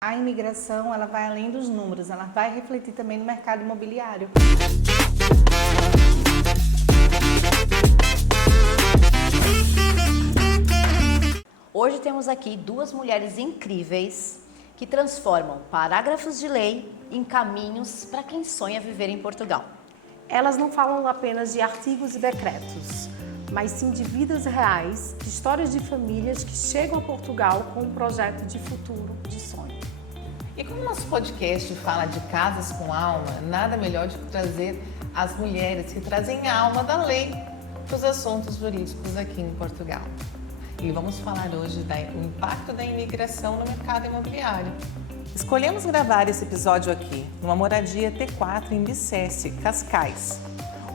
A imigração, ela vai além dos números, ela vai refletir também no mercado imobiliário. Hoje temos aqui duas mulheres incríveis que transformam parágrafos de lei em caminhos para quem sonha viver em Portugal. Elas não falam apenas de artigos e decretos, mas sim de vidas reais, de histórias de famílias que chegam a Portugal com um projeto de futuro, de sonho. E como nosso podcast fala de casas com alma, nada melhor do que trazer as mulheres que trazem a alma da lei para os assuntos jurídicos aqui em Portugal. E vamos falar hoje do impacto da imigração no mercado imobiliário. Escolhemos gravar esse episódio aqui, numa moradia T4 em Bicesse, Cascais.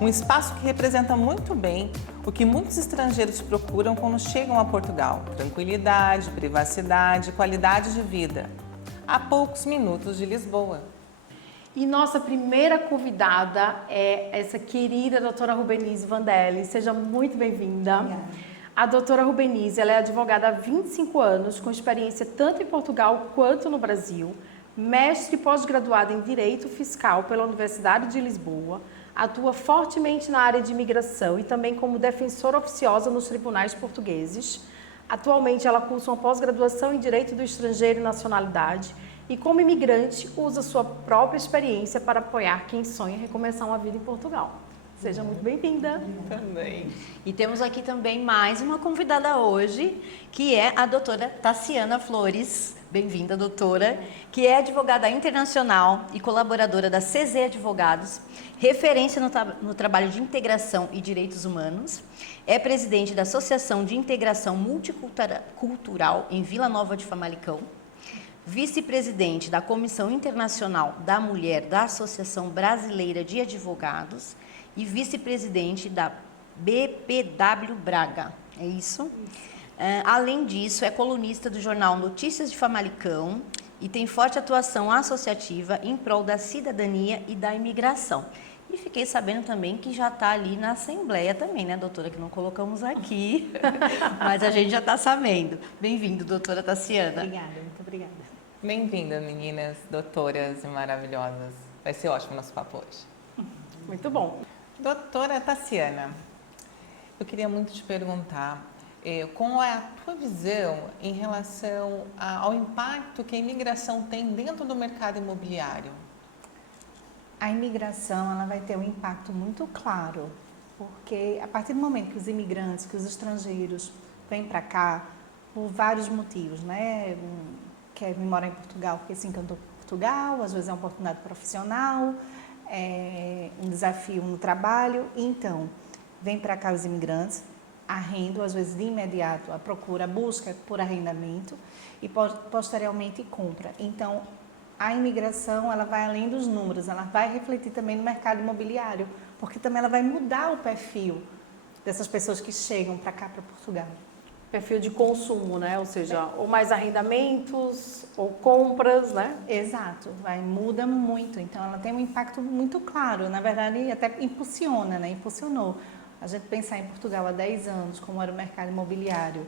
Um espaço que representa muito bem o que muitos estrangeiros procuram quando chegam a Portugal: tranquilidade, privacidade, qualidade de vida. A poucos minutos de Lisboa. E nossa primeira convidada é essa querida doutora Rubenise Vandelli. Seja muito bem-vinda. Obrigada. A doutora Rubenise, ela é advogada há 25 anos, com experiência tanto em Portugal quanto no Brasil, mestre e pós-graduada em Direito Fiscal pela Universidade de Lisboa, atua fortemente na área de imigração e também como defensora oficiosa nos tribunais portugueses. Atualmente, ela cursa uma pós-graduação em Direito do Estrangeiro e Nacionalidade e, como imigrante, usa sua própria experiência para apoiar quem sonha recomeçar uma vida em Portugal. Seja muito bem-vinda. Também. E temos aqui também mais uma convidada hoje, que é a doutora Tassiana Flores. Bem-vinda, doutora, que é advogada internacional e colaboradora da CZ Advogados, referência no trabalho de integração e direitos humanos, é presidente da Associação de Integração Multicultural em Vila Nova de Famalicão, vice-presidente da Comissão Internacional da Mulher da Associação Brasileira de Advogados e vice-presidente da BPW Braga. É isso? Além disso, é colunista do jornal Notícias de Famalicão e tem forte atuação associativa em prol da cidadania e da imigração. E fiquei sabendo também que já está ali na Assembleia também, né, doutora? Que não colocamos aqui, mas a gente já está sabendo. Bem-vindo, doutora Tassiana. Obrigada, muito obrigada. Bem-vinda, meninas, doutoras e maravilhosas. Vai ser ótimo o nosso papo hoje. Muito bom. Doutora Tassiana, eu queria muito te perguntar qual é a tua visão em relação ao impacto que a imigração tem dentro do mercado imobiliário? A imigração, ela vai ter um impacto muito claro, porque a partir do momento que os imigrantes, que os estrangeiros vêm para cá, por vários motivos, né? Quer vir morar em Portugal porque se encantou por Portugal, às vezes é uma oportunidade profissional, um desafio no trabalho. Então, vem para cá os imigrantes, arrendam, às vezes de imediato, a procura, a busca por arrendamento e posteriormente compra. Então, a imigração, ela vai além dos números, ela vai refletir também no mercado imobiliário, porque também ela vai mudar o perfil dessas pessoas que chegam para cá, para Portugal. Perfil de consumo, né? Ou seja, ou mais arrendamentos, ou compras, né? Exato, muda muito, então ela tem um impacto muito claro, na verdade até impulsiona, né? Impulsionou. A gente pensar em Portugal há 10 anos, como era o mercado imobiliário,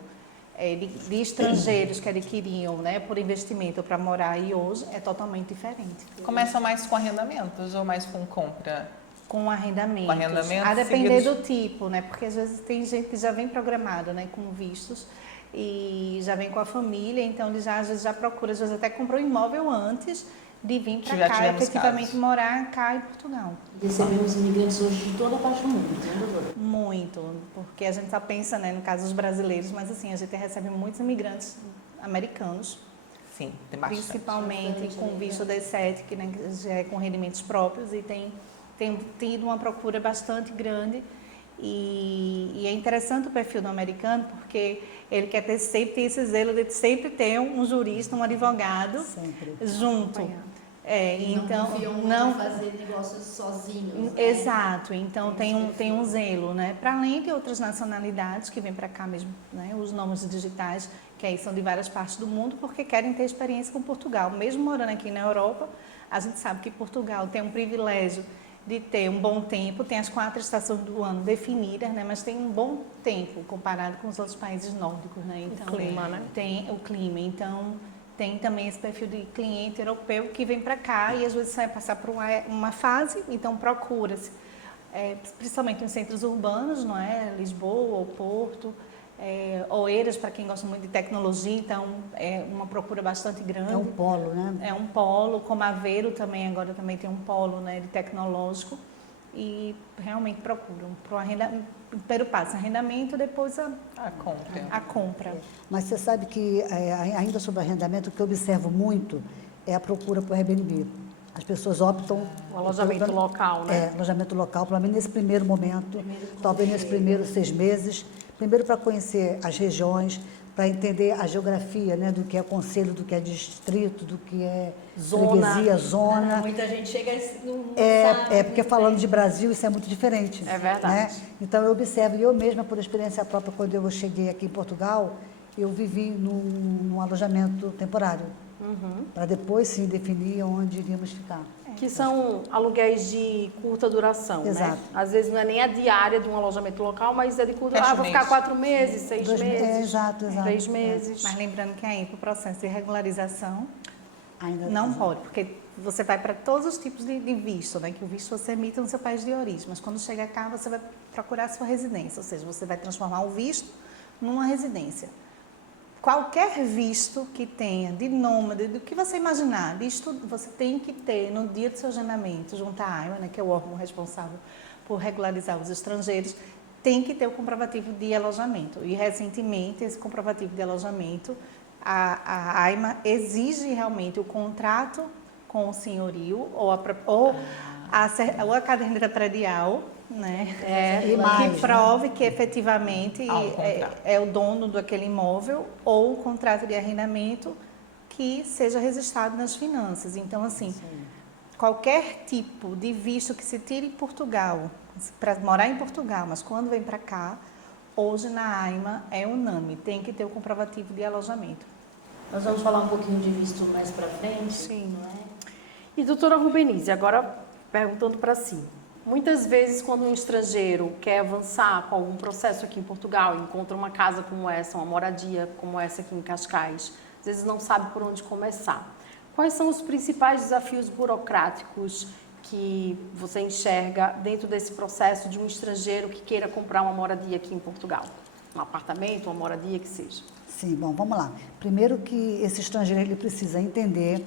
de estrangeiros que adquiriam, né, por investimento para morar, e hoje é totalmente diferente. Começa mais com arrendamentos ou mais com compra? Com arrendamentos. Com arrendamentos A depender seguidos. do tipo, né? Porque às vezes tem gente que já vem programado, né, com vistos e já vem com a família, então ele já às vezes já procura, às vezes até comprou um imóvel antes de vir para cá, efetivamente casos. morar cá em Portugal. Recebemos imigrantes hoje de toda a parte do mundo, né, doutora? Muito, porque a gente só pensa, né, no caso dos brasileiros, mas assim, a gente recebe muitos imigrantes americanos, Sim, tem bastante. principalmente com visto D7, que, né, já é com rendimentos próprios, e tem tido uma procura bastante grande. E é interessante o perfil do americano, porque ele quer sempre ter esse zelo de sempre ter um jurista, um advogado junto. Então não fazer negócios sozinhos. Né? Exato, então tem um zelo, né? Para além de outras nacionalidades que vêm para cá mesmo, né? Os nômades digitais, que aí são de várias partes do mundo, porque querem ter experiência com Portugal. Mesmo morando aqui na Europa, a gente sabe que Portugal tem um privilégio de ter um bom tempo, tem as 4 estações do ano definidas, né? Mas tem um bom tempo comparado com os outros países nórdicos, né? Então, o clima, né? Tem o clima, então tem também esse perfil de cliente europeu que vem para cá e às vezes vai passar por uma fase, então procura-se, principalmente nos centros urbanos, não é? Lisboa ou Porto, Oeiras, para quem gosta muito de tecnologia, então é uma procura bastante grande. É um polo, né? É um polo, como Aveiro também, agora também tem um polo, né, de tecnológico, e realmente procuram para o arrendamento. Primeiro passo, arrendamento, depois a compra. Mas você sabe que, ainda sobre arrendamento, o que eu observo muito é a procura por Airbnb. As pessoas optam... O alojamento local, né? Alojamento local, pelo menos nesse primeiro momento, talvez nesses primeiros 6 meses. Primeiro para conhecer as regiões, para entender a geografia, né, do que é concelho, do que é distrito, do que é freguesia, zona. Muita gente chega e não sabe. Porque falando de Brasil, isso é muito diferente. É verdade. Né? Então, eu observo, e eu mesma, por experiência própria, quando eu cheguei aqui em Portugal, eu vivi num alojamento temporário, para depois, sim, definir onde iríamos ficar. Que são aluguéis de curta duração, Exato. né? Às vezes não é nem a diária de um alojamento local, mas é de curta duração. Vou ficar 4 meses, 6 meses, Exato. 3 meses. Mas lembrando que aí, para o processo de regularização, Ainda não pode, porque você vai para todos os tipos de visto, né? Que o visto você emite no seu país de origem, mas quando chega cá, você vai procurar a sua residência, ou seja, você vai transformar o visto numa residência. Qualquer visto que tenha de nômade, do que você imaginar, visto você tem que ter no dia do seu agendamento, junto à AIMA, né, que é o órgão responsável por regularizar os estrangeiros, tem que ter o comprovativo de alojamento. E, recentemente, esse comprovativo de alojamento, a AIMA exige realmente o contrato com o senhorio ou a caderneta predial, né? Que prove que efetivamente é o dono daquele imóvel, ou o contrato de arrendamento que seja registrado nas finanças. Então, assim, qualquer tipo de visto que se tire em Portugal, para morar em Portugal, mas quando vem para cá, hoje na AIMA é unânime, tem que ter o comprovativo de alojamento. Nós vamos falar um pouquinho de visto mais para frente. Sim. Não é? E doutora Rubenize, agora perguntando para si. Muitas vezes, quando um estrangeiro quer avançar com algum processo aqui em Portugal, encontra uma casa como essa, uma moradia como essa aqui em Cascais, às vezes não sabe por onde começar. Quais são os principais desafios burocráticos que você enxerga dentro desse processo de um estrangeiro que queira comprar uma moradia aqui em Portugal? Um apartamento, uma moradia que seja. Sim, bom, vamos lá. Primeiro que esse estrangeiro ele precisa entender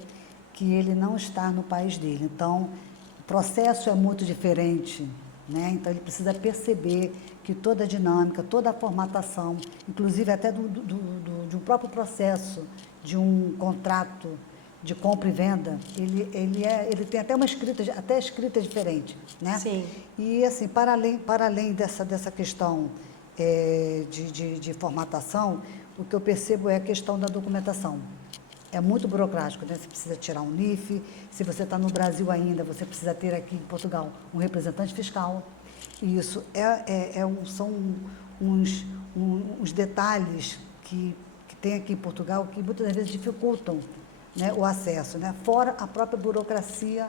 que ele não está no país dele. Então, o processo é muito diferente, né? Então, ele precisa perceber que toda a dinâmica, toda a formatação, inclusive até de um próprio processo, de um contrato de compra e venda, ele tem até uma escrita diferente, né? Sim. E, assim, para além dessa questão de formatação, o que eu percebo é a questão da documentação. É muito burocrático, né? Você precisa tirar um NIF, se você está no Brasil ainda, você precisa ter aqui em Portugal um representante fiscal. E isso são uns detalhes que tem aqui em Portugal que muitas vezes dificultam, né, o acesso, né? Fora a própria burocracia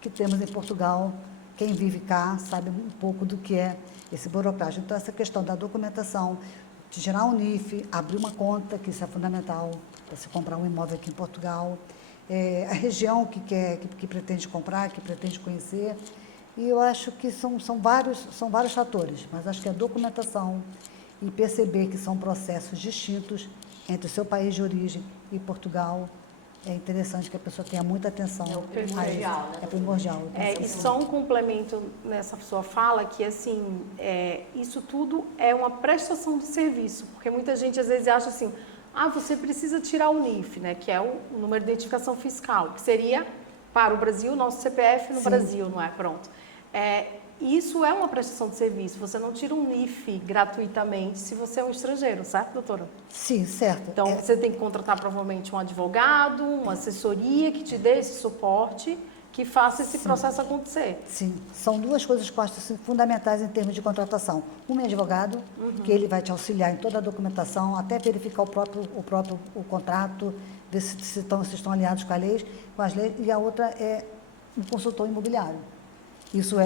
que temos em Portugal. Quem vive cá sabe um pouco do que é esse burocrático. Então, essa questão da documentação, de gerar um NIF, abrir uma conta, que isso é fundamental para se comprar um imóvel aqui em Portugal, a região que pretende comprar, que pretende conhecer, e eu acho que são vários fatores, mas acho que a documentação e perceber que são processos distintos entre o seu país de origem e Portugal, é interessante que a pessoa tenha muita atenção. É primordial, né? É primordial. E só um complemento nessa sua fala, que assim, isso tudo é uma prestação de serviço, porque muita gente às vezes acha assim, você precisa tirar o NIF, né, que é o número de identificação fiscal, que seria para o Brasil, nosso CPF no Sim. Brasil, não é? Pronto. Isso é uma prestação de serviço, você não tira um NIF gratuitamente se você é um estrangeiro, certo, doutora? Sim, certo. Então, você tem que contratar provavelmente um advogado, uma assessoria que te dê esse suporte, que faça esse processo acontecer. Sim, são duas coisas que eu acho assim, fundamentais em termos de contratação. Um é advogado, que ele vai te auxiliar em toda a documentação, até verificar o contrato, ver se estão alinhados com as leis, e a outra é um consultor imobiliário, Isso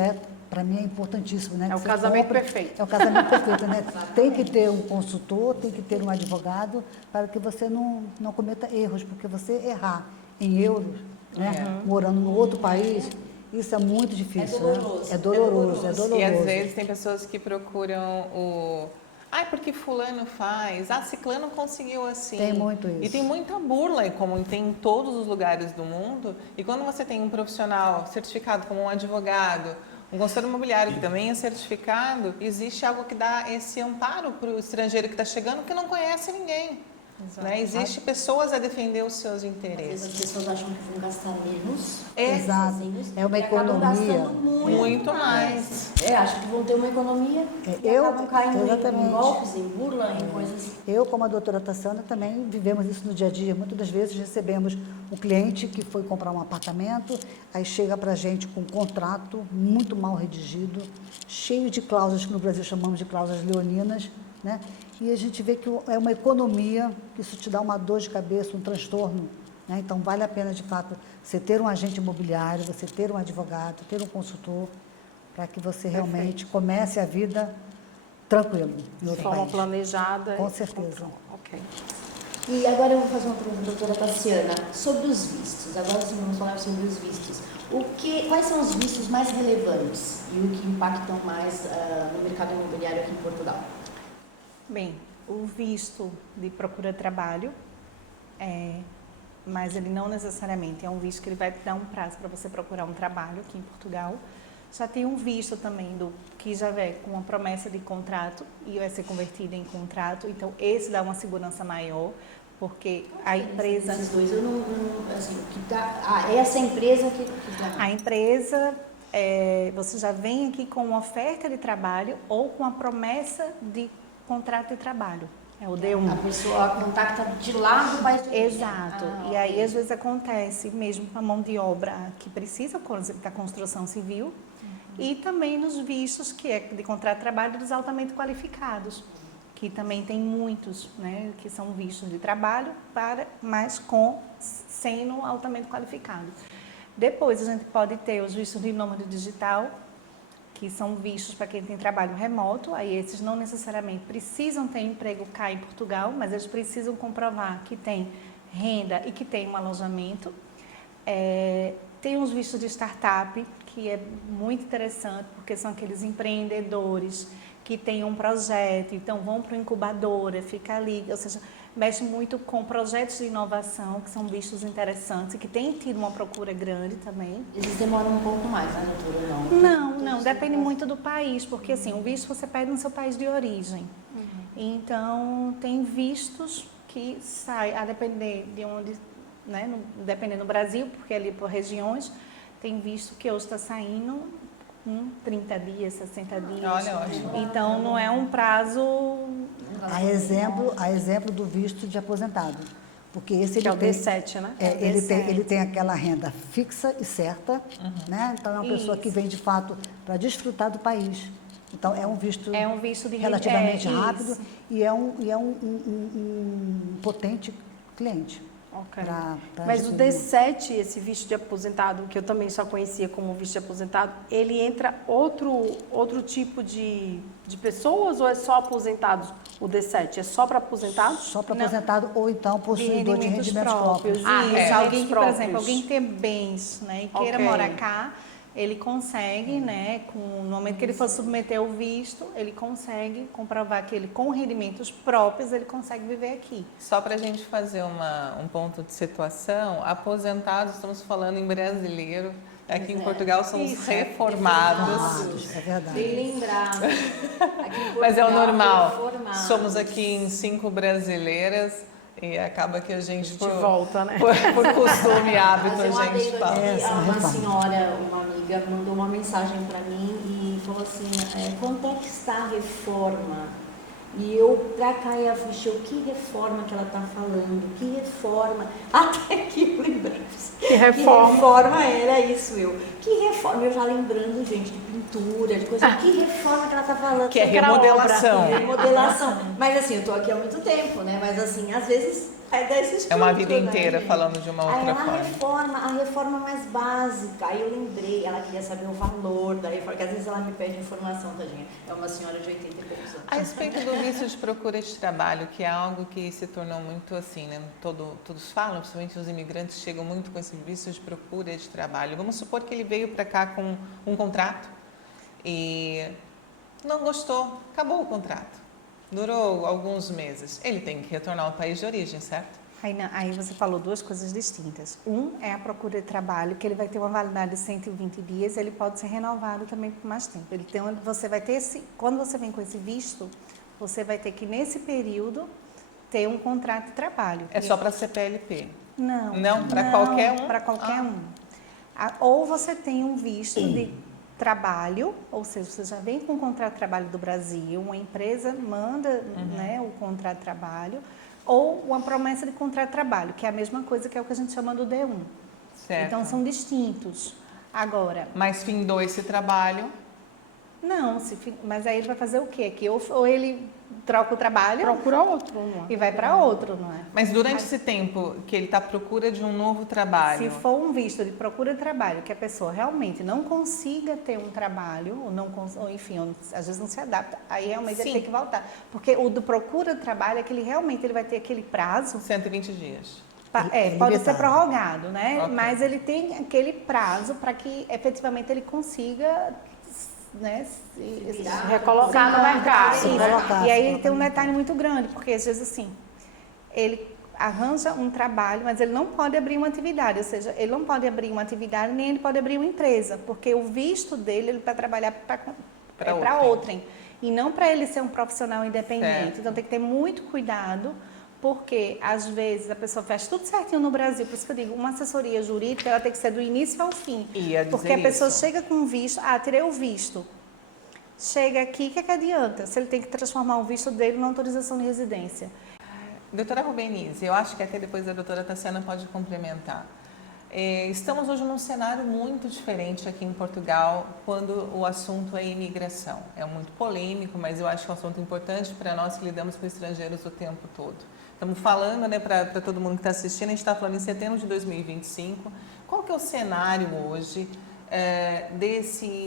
para mim é importantíssimo, né? É o Você casamento perfeito. É o casamento perfeito, né? Tem que ter um consultor, tem que ter um advogado para que você não cometa erros, porque você errar em euros, né? Morando no outro país, isso é muito difícil, doloroso, né? É doloroso. E às vezes tem pessoas que procuram o... Ai, porque fulano faz, ciclano conseguiu assim. Tem muito isso. E tem muita burla, como tem em todos os lugares do mundo. E quando você tem um profissional certificado como um advogado, um consultor imobiliário que também é certificado, existe algo que dá esse amparo para o estrangeiro que está chegando que não conhece ninguém. Né? Existe pessoas a defender os seus Às vezes interesses. as pessoas acham que vão gastar menos. Exato. sozinhos, É uma e acabam economia. gastando Muito mais. Acham que vão ter uma economia e Eu- acabam caindo em exatamente. golpes, em burla, em coisas. Eu, como a doutora Tassiana, também vivemos isso no dia a dia. Muitas das vezes recebemos um cliente que foi comprar um apartamento, aí chega para a gente com um contrato muito mal redigido, cheio de cláusulas, que no Brasil chamamos de cláusulas leoninas, né? E a gente vê que é uma economia, que isso te dá uma dor de cabeça, um transtorno, né? Então, vale a pena, de fato, você ter um agente imobiliário, você ter um advogado, ter um consultor, para que você realmente comece a vida tranquilo em De outro forma país. planejada. Com certeza. Ok. E agora eu vou fazer uma pergunta para a doutora Tassiana sobre os vistos. Agora sim vamos falar sobre os vistos. Quais são os vistos mais relevantes e o que impactam mais no mercado imobiliário aqui em Portugal? Bem, o visto de procura de trabalho, mas ele não necessariamente é um visto que ele vai te dar um prazo para você procurar um trabalho aqui em Portugal. Já tem um visto também que já vem com uma promessa de contrato e vai ser convertido em contrato. Então, esse dá uma segurança maior, porque a empresa... Esses dois, eu não assim, que tá, essa empresa que dá. A empresa, você já vem aqui com uma oferta de trabalho ou com a promessa de contrato de trabalho. É o D1. A pessoa contacta de lá do país de origem. Exato. E aí, às vezes, acontece mesmo com a mão de obra que precisa, por exemplo, da construção civil, e também nos vistos que é de contrato de trabalho dos altamente qualificados, que também tem muitos, né, que são vistos de trabalho, mas sendo altamente qualificado. Depois, a gente pode ter os vistos de nômade digital, que são vistos para quem tem trabalho remoto. Aí esses não necessariamente precisam ter emprego cá em Portugal, mas eles precisam comprovar que tem renda e que tem um alojamento. Tem os vistos de startup, que é muito interessante, porque são aqueles empreendedores que têm um projeto, então vão para a incubadora, fica ali, ou seja, mexe muito com projetos de inovação, que são vistos interessantes e que têm tido uma procura grande também. Eles demoram um pouco mais, né, doutora? Não, depende muito do país, porque assim, o visto você pede no seu país de origem. Então, tem vistos que saem, a depender de onde, né, dependendo do Brasil, porque ali por regiões, tem visto que hoje está saindo 30 dias, 60 dias. Olha, ótimo. Então, não é um prazo... A exemplo do visto de aposentado. Porque esse Que é o tem, D7, né? ele tem aquela renda fixa e certa, né? Então é uma pessoa que vem de fato para desfrutar do país. Então é um visto de relativamente rápido isso. e é um potente cliente. Ok. pra Mas o adquirir. D7, esse visto de aposentado, que eu também só conhecia como visto de aposentado, ele entra outro tipo de pessoas ou é só aposentados o D7? É só para aposentados? Só para aposentado ou então possuidor de rendimentos próprios. Isso, rendimentos alguém que, por exemplo, próprios. alguém que tem bens, né, e queira Ok. morar cá, ele consegue, né, no momento que ele for submeter o visto, ele consegue comprovar que ele, com rendimentos próprios, ele consegue viver aqui. Só para a gente fazer um ponto de situação, aposentados, estamos falando em brasileiro. Aqui em Portugal somos reformados. É verdade. Bem lembrado. Aqui em Mas é o Portugal, normal. reformado. Somos aqui em 5 brasileiras e acaba que a gente, De volta, né? por costume e hábito, Fazer um a gente adendo fala. aqui, Essa uma reforma. senhora, uma amiga, mandou uma mensagem para mim e falou assim, quanto é que está a reforma? E eu pra cá e a ficha, que reforma que ela está falando? Que reforma? Até que eu lembrei. Que reforma? Que reforma era isso, eu. Que reforma? Eu já lembrando, gente, de pintura, de coisa. Que reforma que ela tá falando? Que é Aquela remodelação. obra, remodelação. Mas assim, eu tô aqui há muito tempo, né? Mas assim, às vezes desse É uma estudo, vida né, inteira gente? falando de uma Aí outra ela forma. a reforma mais básica. Aí eu lembrei, ela queria saber o valor da reforma, porque às vezes ela me pede informação, tadinha. É uma senhora de 80 e poucos anos. A respeito do visto de procura de trabalho, que é algo que se tornou muito assim, né? Todos falam, principalmente os imigrantes chegam muito com esse visto de procura de trabalho. Vamos supor que ele veio para cá com um contrato e não gostou, acabou o contrato. Durou alguns meses. Ele tem que retornar ao país de origem, certo? Aí você falou duas coisas distintas. Um é a procura de trabalho, que ele vai ter uma validade de 120 dias, ele pode ser renovado também por mais tempo. Você vai ter quando você vem com esse visto, você vai ter que nesse período ter um contrato de trabalho. É só para CPLP? Não. Não, para qualquer um? Para qualquer um. Ou você tem um visto de trabalho, ou seja, você já vem com um contrato de trabalho do Brasil, uma empresa manda né, o contrato de trabalho, ou uma promessa de contrato de trabalho, que é a mesma coisa que é o que a gente chama do D1. Certo. Então, são distintos. Agora... Mas findou esse trabalho? Não, mas aí ele vai fazer o quê? Que ou ele troca o trabalho... Procura outro, não é? E vai para outro, não é? Mas durante esse tempo que ele está à procura de um novo trabalho... Se for um visto de procura de trabalho, que a pessoa realmente não consiga ter um trabalho, ou enfim, às vezes não se adapta, aí realmente ele tem que voltar. Porque o do procura de trabalho é que ele realmente vai ter aquele prazo... 120 dias. Pode ser prorrogado, né? Okay. Mas ele tem aquele prazo para que efetivamente ele consiga... Né, se recolocar no mercado. E aí tem um detalhe muito grande, porque às vezes assim, ele arranja um trabalho, mas ele não pode abrir uma atividade, ou seja, ele não pode abrir uma atividade, nem ele pode abrir uma empresa, porque o visto dele, ele para trabalhar para outrem, e não para ele ser um profissional independente. Certo. Então tem que ter muito cuidado, porque às vezes a pessoa faz tudo certinho no Brasil, por isso que eu digo, uma assessoria jurídica, ela tem que ser do início ao fim. Porque a pessoa chega com um visto, tirei o visto. Chega aqui, o que adianta? Se ele tem que transformar o visto dele numa autorização de residência. Doutora Rubenize, eu acho que até depois a doutora Tassiana pode complementar. Estamos hoje num cenário muito diferente aqui em Portugal, quando o assunto é imigração. É muito polêmico, mas eu acho que é um assunto importante para nós que lidamos com estrangeiros o tempo todo. Estamos falando, né, para todo mundo que está assistindo, a gente está falando em setembro de 2025. Qual que é o cenário hoje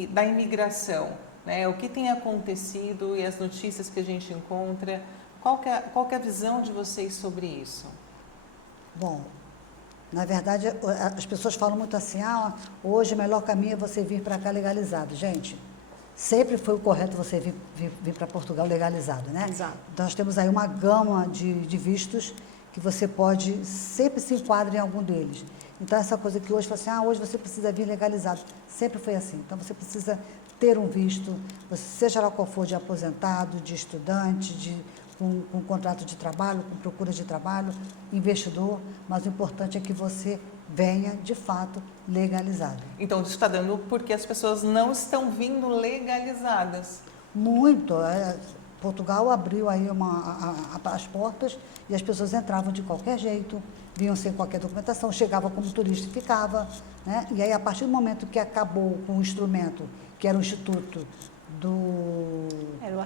da imigração? Né? O que tem acontecido e as notícias que a gente encontra? Qual que é a visão de vocês sobre isso? Bom, na verdade, as pessoas falam muito assim, hoje o melhor caminho é você vir para cá legalizado. Gente, sempre foi o correto você vir para Portugal legalizado, né? Exato. Então, nós temos aí uma gama de vistos que você pode, sempre se enquadra em algum deles. Então, essa coisa que hoje fala assim, hoje você precisa vir legalizado. Sempre foi assim. Então, você precisa ter um visto, seja lá qual for, de aposentado, de estudante, com contrato de trabalho, com procura de trabalho, investidor, mas o importante é que você venha, de fato, legalizado. Então, isso está dando porque as pessoas não estão vindo legalizadas. Muito. Portugal abriu aí as portas e as pessoas entravam de qualquer jeito, vinham sem qualquer documentação, chegavam como turista e ficava, né? E aí, a partir do momento que acabou com o instrumento, que era o Instituto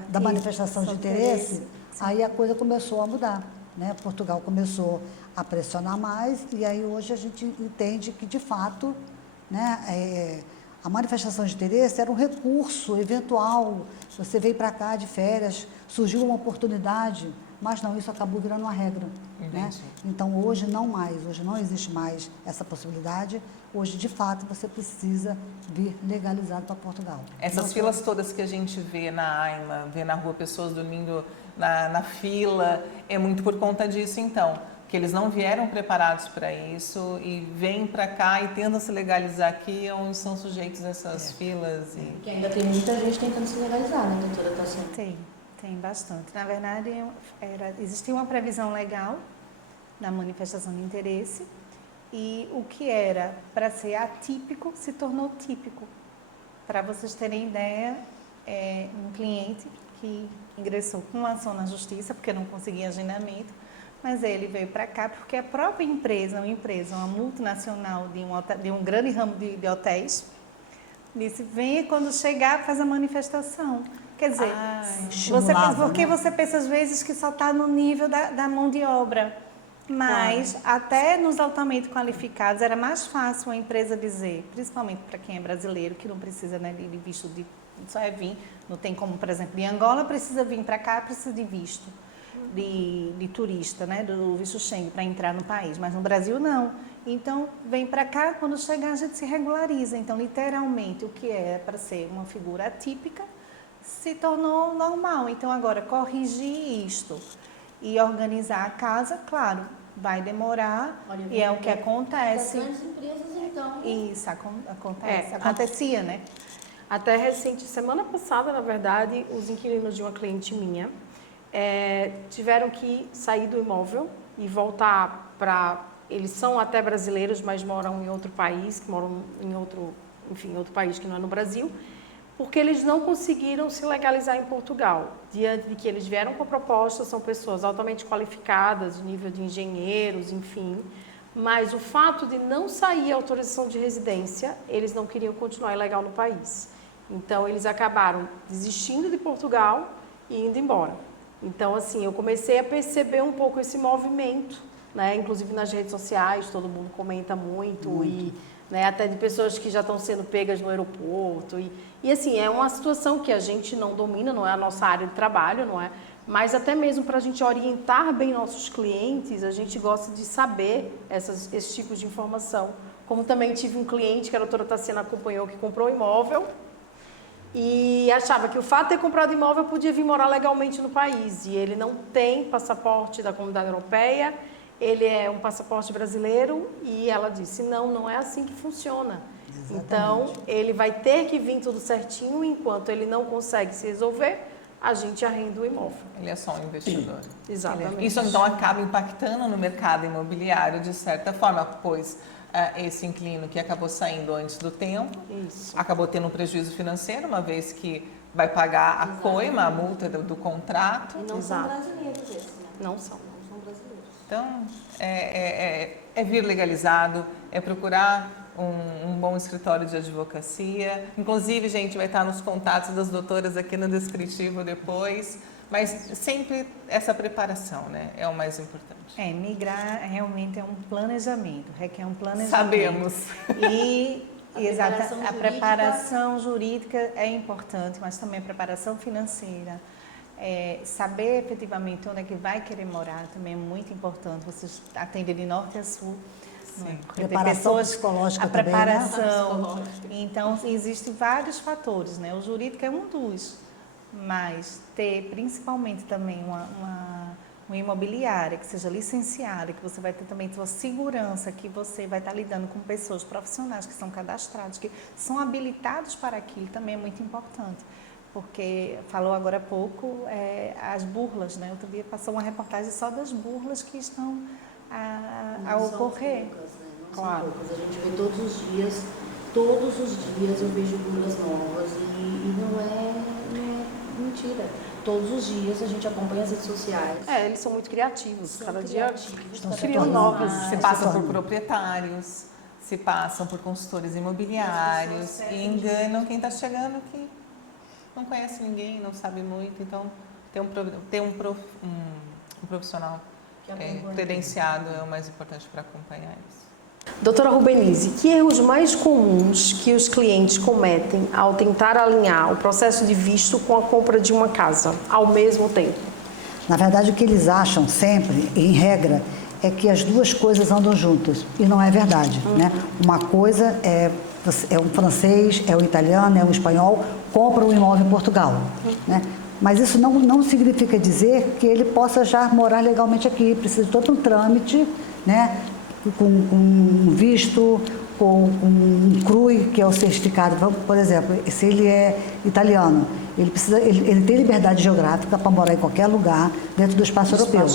da Manifestação de Interesse, aí a coisa começou a mudar, né? Portugal começou a pressionar mais e aí hoje a gente entende que, de fato, né, a manifestação de interesse era um recurso eventual. Você veio para cá de férias, surgiu uma oportunidade, mas não, isso acabou virando uma regra. Né? Então, hoje não existe mais essa possibilidade. Hoje, de fato, você precisa vir legalizado para Portugal. Essas filas todas que a gente vê na AIMA, vê na rua pessoas dormindo na fila, é muito por conta disso, então. Que eles não vieram preparados para isso e vêm para cá e tentam se legalizar aqui, onde são sujeitos a essas filas. Que ainda tem muita gente tentando se legalizar, né, doutora Tassiana? Tem bastante. Na verdade, existia uma previsão legal na manifestação de interesse e o que era para ser atípico se tornou típico. Para vocês terem ideia, um cliente que ingressou com uma ação na justiça porque não conseguia agendamento, mas ele veio para cá porque a própria empresa, uma multinacional de um grande ramo de hotéis, Disse, venha quando chegar, faz a manifestação. Quer dizer, estimulava, porque né? você pensa às vezes que só está no nível da mão de obra. Mas até nos altamente qualificados era mais fácil a empresa dizer, principalmente para quem é brasileiro, que não precisa, né, de visto, só é vir, não tem como, por exemplo, de Angola precisa vir para cá, precisa de visto de turista, né, do visto Schengen para entrar no país, mas no Brasil não. Então, vem para cá, quando chegar a gente se regulariza. Então, literalmente, o que é para ser uma figura atípica se tornou normal. Então, agora, corrigir isto e organizar a casa, claro, vai demorar. Olha, E é o que acontece. Das grandes empresas, então. Isso acontece. É, Acontecia, né? Até recente, semana passada, na verdade, os inquilinos de uma cliente minha tiveram que sair do imóvel e voltar para... Eles são até brasileiros, mas moram em outro país, que moram em outro país que não é no Brasil, porque eles não conseguiram se legalizar em Portugal. Diante de que eles vieram com a proposta, são pessoas altamente qualificadas, de nível de engenheiros, enfim, mas o fato de não sair a autorização de residência, eles não queriam continuar ilegal no país. Então, eles acabaram desistindo de Portugal e indo embora. Então, assim, eu comecei a perceber um pouco esse movimento, né? Inclusive nas redes sociais, todo mundo comenta muito. E, né, até de pessoas que já estão sendo pegas no aeroporto. E assim, é uma situação que a gente não domina, não é a nossa área de trabalho, não é? Mas até mesmo para a gente orientar bem nossos clientes, a gente gosta de saber esse tipo de informação. Como também tive um cliente que a doutora Tassiana acompanhou, que comprou um imóvel e achava que o fato de ter comprado imóvel podia vir morar legalmente no país. E ele não tem passaporte da Comunidade Europeia, ele é um passaporte brasileiro e ela disse, não é assim que funciona. Exatamente. Então, ele vai ter que vir tudo certinho, enquanto ele não consegue se resolver, a gente arrenda o imóvel. Ele é só um investidor. Exatamente. Isso então acaba impactando no mercado imobiliário de certa forma, pois esse inquilino que acabou saindo antes do tempo, acabou tendo um prejuízo financeiro, uma vez que vai pagar a coima, a multa do contrato. E não são brasileiros esses, né? Não são brasileiros. Então, é vir legalizado, é procurar um bom escritório de advocacia. Inclusive, gente, vai estar nos contatos das doutoras aqui no descritivo depois. Mas sempre essa preparação, né? É o mais importante. Migrar realmente é um planejamento, requer um planejamento. Sabemos. E A preparação jurídica é importante, mas também a preparação financeira. Saber efetivamente onde é que vai querer morar também é muito importante. Vocês atendem de norte a sul. Sim. Preparação psicológica também, preparação. Né? Então, existem vários fatores, né? O jurídico é um dos, mas ter principalmente também uma imobiliária que seja licenciada, que você vai ter também sua segurança, que você vai estar lidando com pessoas profissionais que são cadastrados, que são habilitados para aquilo, também é muito importante. Porque falou agora há pouco as burlas, né? Outro dia passou uma reportagem só das burlas que estão a ocorrer. Poucas, né? Não são poucas. A gente vê todos os dias eu vejo burlas novas e não é mentira. Todos os dias a gente acompanha as redes sociais. Eles são muito criativos. Cada dia Estão se criam tornando novas. Se passam por proprietários, se passam por consultores imobiliários e enganam quem está chegando que não conhece ninguém, não sabe muito. Então, ter um profissional credenciado é o mais importante para acompanhar isso. Doutora Rubenize, que erros mais comuns que os clientes cometem ao tentar alinhar o processo de visto com a compra de uma casa ao mesmo tempo? Na verdade, o que eles acham sempre, em regra, é que as duas coisas andam juntas. E não é verdade, né? Uma coisa é um francês, é um italiano, é um espanhol, compra um imóvel em Portugal, né? Mas isso não significa dizer que ele possa já morar legalmente aqui. Precisa de todo um trâmite, né? Com um visto, com um CRUI, que é o certificado. Por exemplo, se ele é italiano, ele tem liberdade geográfica para morar em qualquer lugar dentro do espaço europeu.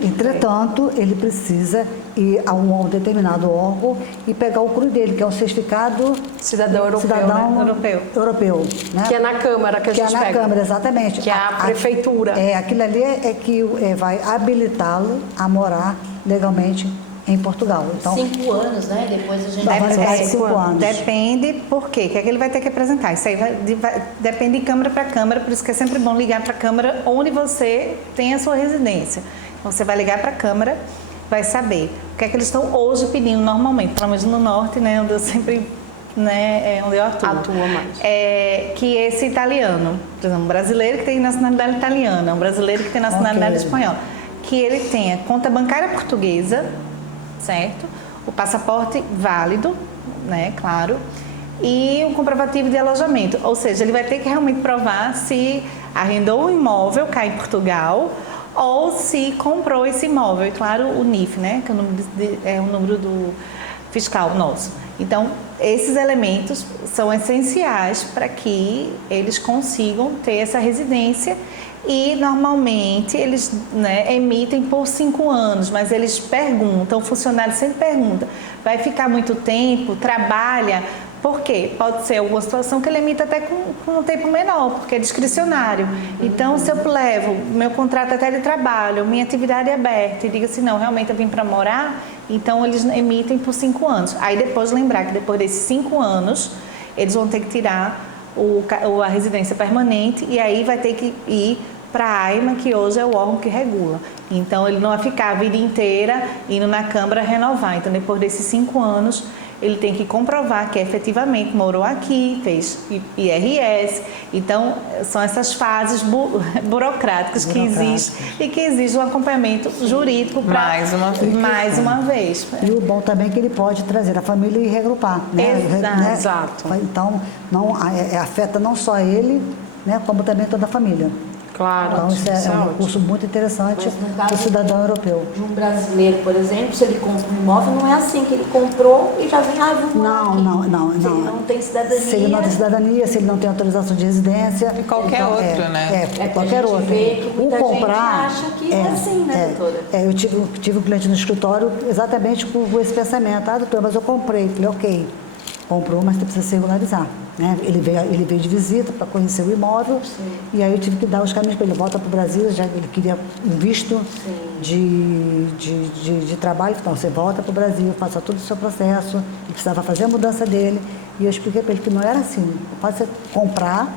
Entretanto, ele precisa ir a um determinado órgão e pegar o CRUI dele, que é um certificado Cidadão europeu, né? Que é na Câmara que a gente pega. Que é na Câmara, exatamente. Que é a prefeitura. Aquilo ali é que vai habilitá-lo a morar legalmente em Portugal. Então, 5 anos, né? Depois a gente Vai vai ficar fazer. 5 anos. Depende por quê? O que é que ele vai ter que apresentar? Isso aí depende de câmara para câmara, por isso que é sempre bom ligar para a câmara onde você tem a sua residência. Então, você vai ligar para a câmara, vai saber o que é que eles estão hoje pedindo normalmente, pelo menos no norte, né, onde eu sempre, né, é onde eu atuo. Atua mais. Que esse italiano, por exemplo, um brasileiro que tem nacionalidade italiana, um brasileiro que tem nacionalidade Ok. espanhola, que ele tenha conta bancária portuguesa, certo? O passaporte válido, né, claro, e um comprovativo de alojamento. Ou seja, ele vai ter que realmente provar se arrendou um imóvel cá em Portugal ou se comprou esse imóvel. E claro, o NIF, né, que é o número do fiscal nosso. Então, esses elementos são essenciais para que eles consigam ter essa residência. E normalmente eles, né, emitem por 5 anos, mas eles perguntam, o funcionário sempre pergunta, vai ficar muito tempo, trabalha, por quê? Pode ser alguma situação que ele emita até com um tempo menor, porque é discricionário. Então, se eu levo meu contrato até de trabalho, minha atividade é aberta e digo assim, não, realmente eu vim para morar, então eles emitem por 5 anos. Aí depois lembrar que depois desses 5 anos, eles vão ter que tirar a residência permanente e aí vai ter que ir para a AIMA, que hoje é o órgão que regula. Então, ele não vai ficar a vida inteira indo na Câmara renovar. Então, depois desses 5 anos, ele tem que comprovar que efetivamente morou aqui, fez IRS. Então, são essas fases burocráticas que existem e que exigem um acompanhamento jurídico para mais uma vez. E o bom também é que ele pode trazer a família e regrupar, né? Exato. Então, não, afeta não só ele, né, como também toda a família. Claro. Então, isso é um ótimo. recurso muito interessante Mas no para o caso cidadão europeu. de um brasileiro, por exemplo, se ele compra um imóvel, não é assim que ele comprou e já vem, vou morar aqui. Não. Se ele não tem cidadania. Se ele não tem cidadania, se ele não tem autorização de residência. E qualquer outro, né? que Qualquer a gente outro. vê que muita gente comprar. acha que é assim, né, doutora? Eu tive um cliente no escritório exatamente com esse pensamento. Doutora, mas eu comprei. Falei, ok. Comprou, mas precisa se regularizar. Né? Ele veio de visita para conhecer o imóvel. Sim. E aí eu tive que dar os caminhos para ele. Volta para o Brasil, já ele queria um visto de trabalho. Então, você volta para o Brasil, faça todo o seu processo. Ele precisava fazer a mudança dele. E eu expliquei para ele que não era assim. Pode você comprar,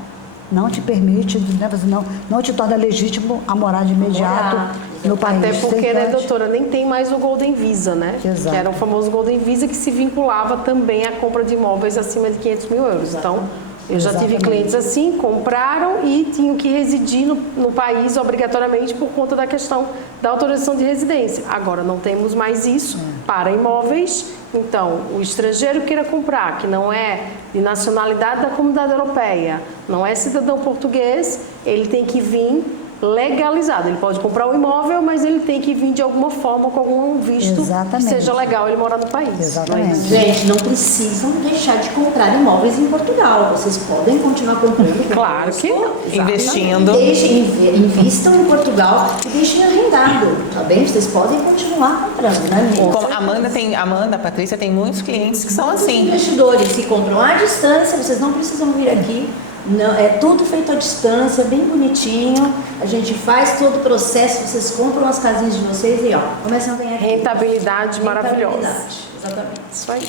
não te permite, né? Você não te torna legítimo a morar de imediato no país. Até porque, né, Você doutora, nem tem mais o Golden Visa, né? Exato. Que era o famoso Golden Visa que se vinculava também à compra de imóveis acima de 500 mil euros. Então, eu já tive clientes assim, compraram e tinham que residir no país obrigatoriamente por conta da questão da autorização de residência. Agora, não temos mais isso para imóveis. Então, o estrangeiro queira comprar, que não é de nacionalidade da Comunidade Europeia, não é cidadão português, ele tem que vir legalizado. Ele pode comprar o imóvel, mas ele tem que vir de alguma forma com algum visto que seja legal ele morar no país. Exatamente. Gente, não precisam deixar de comprar imóveis em Portugal. Vocês podem continuar comprando. Claro que Investindo. Invistam em Portugal e deixem arrendado, tá bem? Vocês podem continuar comprando, né? Como a Patrícia tem muitos clientes que são assim. Investidores que compram à distância, vocês não precisam vir aqui. Não, é tudo feito à distância, bem bonitinho. A gente faz todo o processo, vocês compram as casinhas de vocês e começam a ganhar rentabilidade maravilhosa. Exatamente. Isso aí.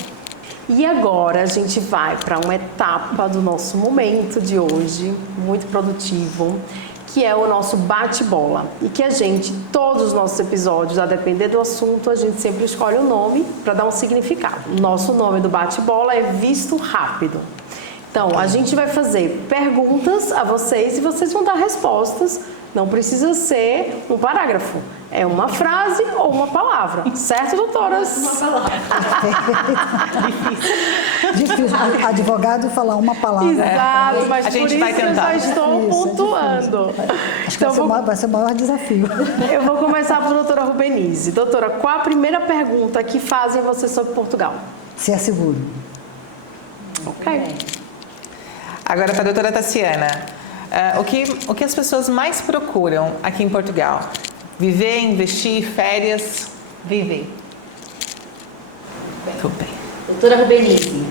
E agora a gente vai para uma etapa do nosso momento de hoje, muito produtivo, que é o nosso bate-bola. E que a gente, todos os nossos episódios, a depender do assunto, a gente sempre escolhe um nome para dar um significado. Nosso nome do bate-bola é Visto Rápido. Então, a gente vai fazer perguntas a vocês e vocês vão dar respostas. Não precisa ser um parágrafo. É uma frase ou uma palavra. Certo, doutoras? Uma palavra. Difícil. Advogado falar uma palavra. Exato, mas A por gente isso vai eu tentar. já estou pontuando. Acho que Então, vai ser o maior desafio. eu vou começar com a doutora Rubenize. Doutora, qual a primeira pergunta que fazem você sobre Portugal? Se é seguro. Ok. Agora para a doutora Taciana. O que as pessoas mais procuram aqui em Portugal? Viver, investir, férias? Viver. Tudo bem. Doutora Rubenize,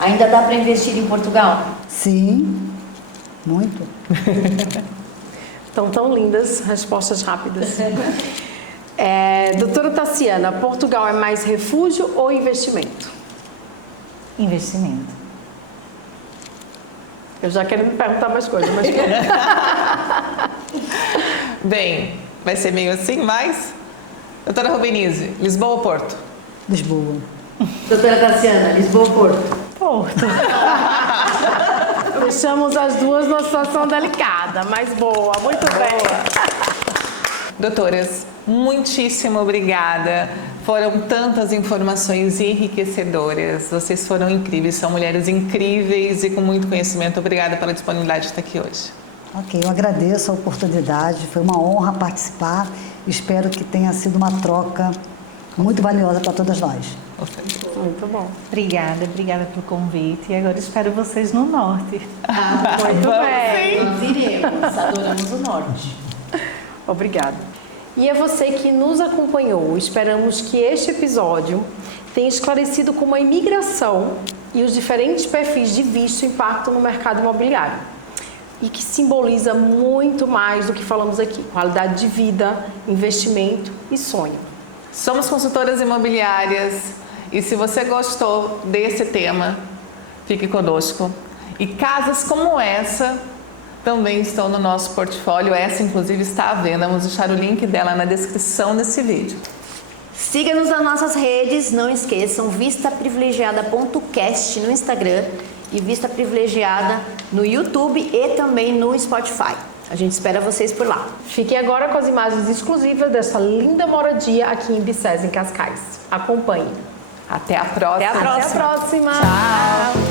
ainda dá para investir em Portugal? Sim, muito. Então, tão lindas, respostas rápidas. Doutora Taciana, Portugal é mais refúgio ou investimento? Investimento. Eu já quero me perguntar mais coisas, mas... Bem, vai ser meio assim, mas... Doutora Rubenize, Lisboa ou Porto? Lisboa. Doutora Taciana, Lisboa ou Porto? Porto. Deixamos as duas numa situação delicada, mas boa, muito bem. Doutoras, muitíssimo obrigada. Foram tantas informações enriquecedoras. Vocês foram incríveis, são mulheres incríveis e com muito conhecimento. Obrigada pela disponibilidade de estar aqui hoje. Ok, eu agradeço a oportunidade, foi uma honra participar. Espero que tenha sido uma troca muito valiosa para todas nós. Muito bom. Obrigada pelo convite. E agora espero vocês no norte. Muito bem. Nós iremos, adoramos o norte. Obrigada. E a você que nos acompanhou, esperamos que este episódio tenha esclarecido como a imigração e os diferentes perfis de visto impactam no mercado imobiliário. E que simboliza muito mais do que falamos aqui: qualidade de vida, investimento e sonho. Somos consultoras imobiliárias e se você gostou desse tema, fique conosco. E casas como essa também estão no nosso portfólio. Essa, inclusive, está à venda. Vamos deixar o link dela na descrição desse vídeo. Siga-nos nas nossas redes, não esqueçam, vistaprivilegiada.cast no Instagram e Vista Privilegiada no YouTube e também no Spotify. A gente espera vocês por lá. Fiquem agora com as imagens exclusivas dessa linda moradia aqui em Bicés, em Cascais. Acompanhe. Até a próxima. Até a próxima. Até a próxima. Tchau.